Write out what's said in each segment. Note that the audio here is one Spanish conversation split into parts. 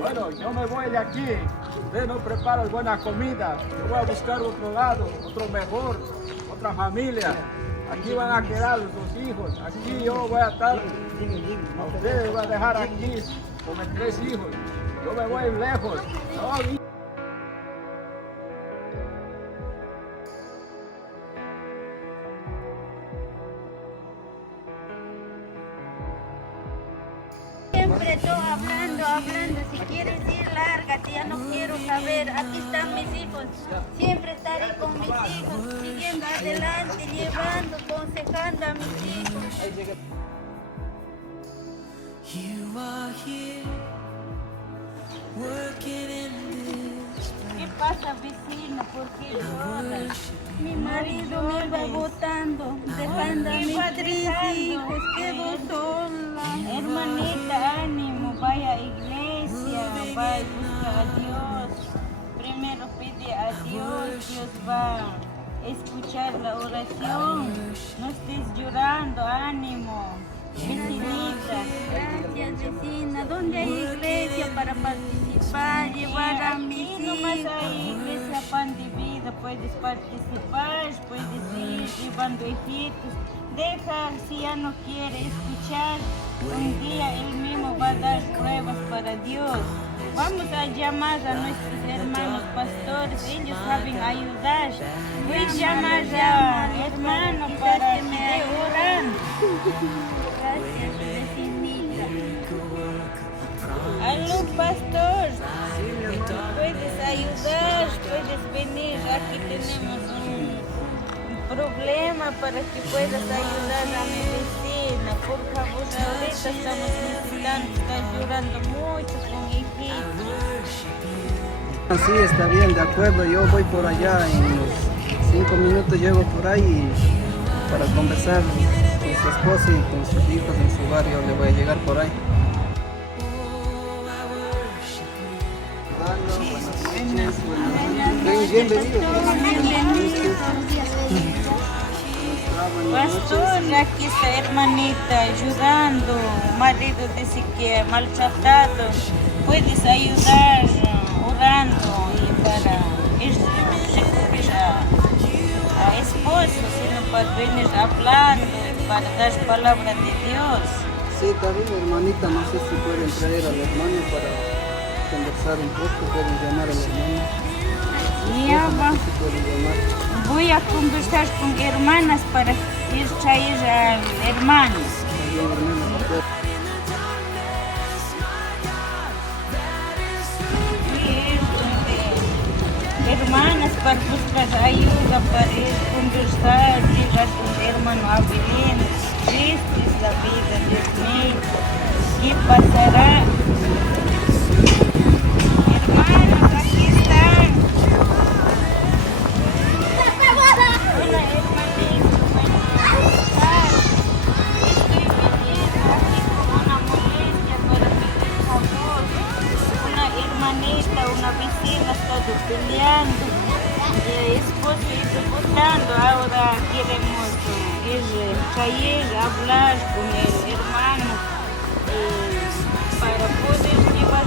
Bueno, yo me voy de aquí. Usted no prepara buena comida. Yo voy a buscar otro lado, otro mejor, otra familia. Aquí van a quedar los hijos. Aquí yo voy a estar. A ustedes voy a dejar aquí con mis 3 hijos. Yo me voy lejos. No, siempre estoy hablando, si quieres ir, lárgate, ya no quiero saber, aquí están mis hijos, siempre estaré con mis hijos, siguiendo adelante, llevando, aconsejando a mis hijos. ¿Qué pasa, vecino? ¿Por qué lloras? Mi marido me va botando, dejando a mis 3 hijos, quedo sola. Hermanita, ánimo, vaya a iglesia, vaya, busca a Dios. Primero pide a Dios, Dios va a escuchar la oración. No estés llorando, ánimo. Vecinita, gracias vecina. ¿Dónde hay iglesia para participar, llevar a mis hijos? Nomás hay iglesia Pan de Vida, puedes participar, puedes ir llevando hijitos. Deja, si ya no quiere escuchar, un día él mismo va a dar pruebas para Dios. Vamos a llamar a nuestros hermanos pastores, ellos saben ayudar. Voy a llamar a hermano para que me oran. Gracias, vecinita. Aló, pastor. Puedes ayudar, puedes venir. Aquí tenemos un problema para que puedas ayudar a mi vecina. Por favor, ahorita estamos necesitando, está llorando mucho con hijitos. Sí, está bien, de acuerdo. Yo voy por allá, en unos 5 minutos llego por ahí para conversar con su esposa y con sus hijos en su barrio. Le voy a llegar por ahí. Pastor, aquí está hermanita ayudando. Marido dice que maltratado. Puedes ayudar orando y para recurrir a esposo, sino para venir hablando y para dar palabra de Dios. Sí, está bien, hermanita. No sé si pueden traer al hermano para conversar un poco. Pueden llamar al hermano. Voy a conversar con hermanas para ir traer al hermano. Hermanas para buscar ayuda, para ir conversar, llegar con el hermano Abelín. Esta es la vida, Dios mío. ¿Qué pasará? Hermanos, aquí están. Hola, hermanito, ¿cómo estás? Estoy viniendo aquí con una molestia para pedir favor. Una hermanita, una vecina está peleando. El esposo está votando. Ahora queremos ir caer, hablar con el hermano para poder llevar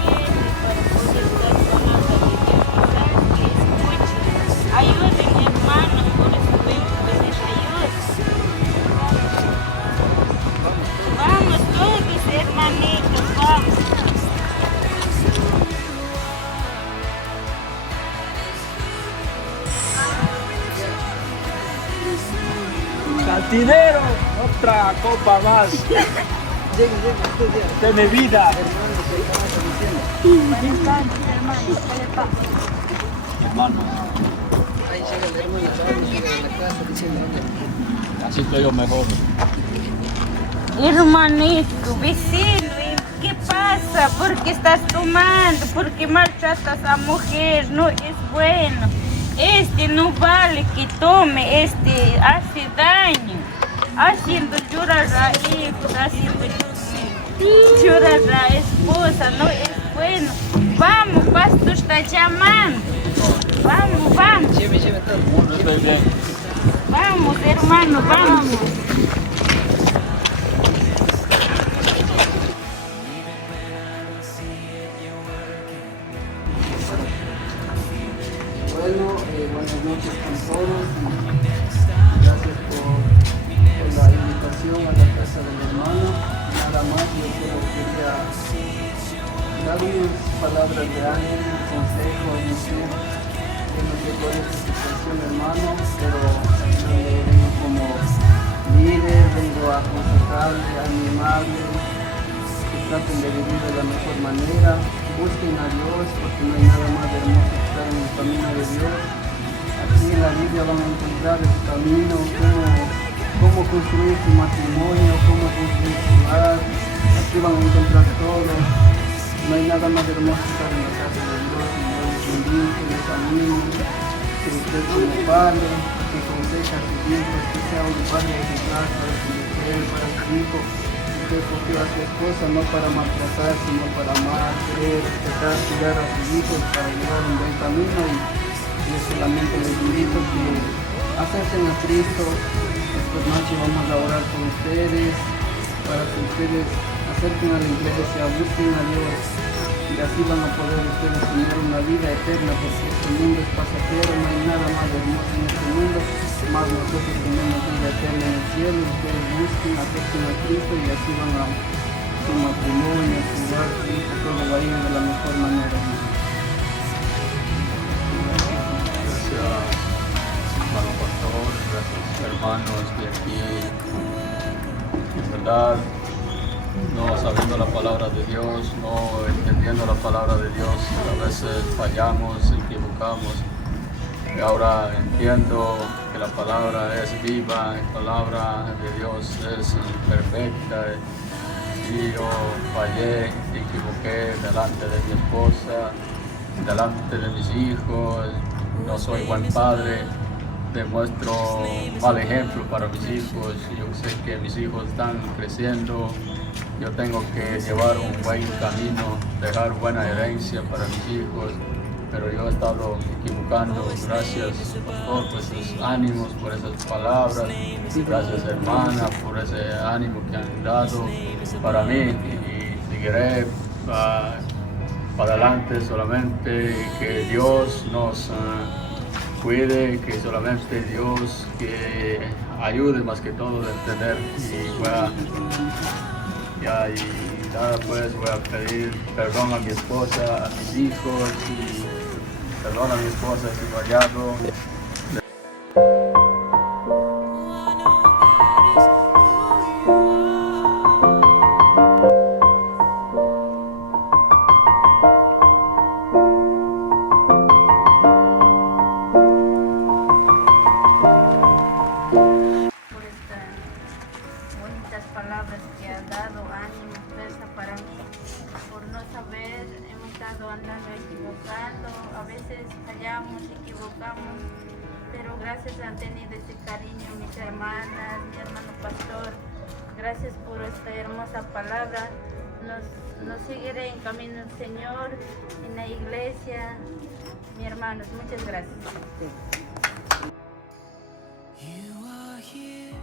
bien, para poder dar palabra de Dios, para que escuchen. Ayuden, hermanos, por eso vengo a pedir ayuda. Vamos todos, hermanitos, vamos. cantinero, otra copa más de mi vida. Hermano. Ahí llega el hermano, llega a la casa diciendo, Así estoy yo mejor. Hermanito, vecino, ¿qué pasa? ¿Por qué estás tomando? ¿Por qué maltratas a mujer? No es bueno. Este no vale que tome, este hace daño. Haciendo llorar a hijos, haciendo llorar a esposa, no es bueno. Vamos, pastor está llamando. Vamos, vamos. lleve todo. Estoy bien. Vamos, hermano, vamos. Bueno, buenas noches con todos y gracias por la invitación a la casa del hermano. Nada más, yo solo quería dar unas palabras de ánimo, consejos, no sé. Yo no sé cuál es su situación, hermano, pero yo vengo como líder, vengo a aconsejarle, a animarle, que traten de vivir de la mejor manera, busquen a Dios, porque no hay nada más hermoso que estar en el camino de Dios. Aquí en la Biblia van a encontrar el camino, cómo construir su matrimonio, cómo construir su hogar, aquí van a encontrar todo. No hay nada más hermoso que estar en la casa de Dios, y yo les invito, les animo, que usted como padre, que aconseja a sus hijos, que sea un padre ejemplar para su mujer, para su hijo. Usted escogió a su esposa no para maltratar, sino para amar, querer, respetar, cuidar a sus hijos, para llevar un buen camino. Y yo solamente les invito que acerquen a Cristo. Esta noche vamos a orar por ustedes, para que ustedes acerquen a la iglesia, busquen a Dios, y así van a poder ustedes tener una vida eterna, porque este mundo es pasajero, no hay nada más hermoso en este mundo, más nosotros tenemos vida eterna en el cielo. Ustedes busquen, acerquen a Cristo y así van a su matrimonio, su hogar, su hijo, todo va a ir de la mejor manera. Gracias, hermano pastor, gracias hermanos de aquí. En verdad, no sabiendo la palabra de Dios, no entendiendo la palabra de Dios, a veces fallamos, equivocamos. Y ahora entiendo que la palabra es viva, la palabra de Dios es perfecta. Y yo fallé, equivoqué delante de mi esposa, delante de mis hijos. No soy buen padre, demuestro mal ejemplo para mis hijos. Yo sé que mis hijos están creciendo. Yo tengo que llevar un buen camino, dejar buena herencia para mis hijos, pero yo he estado equivocando. Gracias, pastor, por esos ánimos, por esas palabras. Gracias, hermana, por ese ánimo que han dado para mí. Y seguiré para adelante solamente, que Dios nos cuide, que solamente Dios que ayude más que todo a entender. Y nada, pues voy a pedir perdón a mi esposa, a mis hijos, y perdón a mi esposa si he fallado. Por estas bonitas palabras que has dado, ánimo, fuerza para mí. Por no saber, hemos estado andando equivocando, a veces fallamos, equivocamos, pero gracias han tenido ese cariño mis hermanas, mi hermano pastor. Gracias por esta hermosa palabra. Nos seguiré en camino del Señor, en la iglesia. Mi hermanos, muchas gracias. You are here.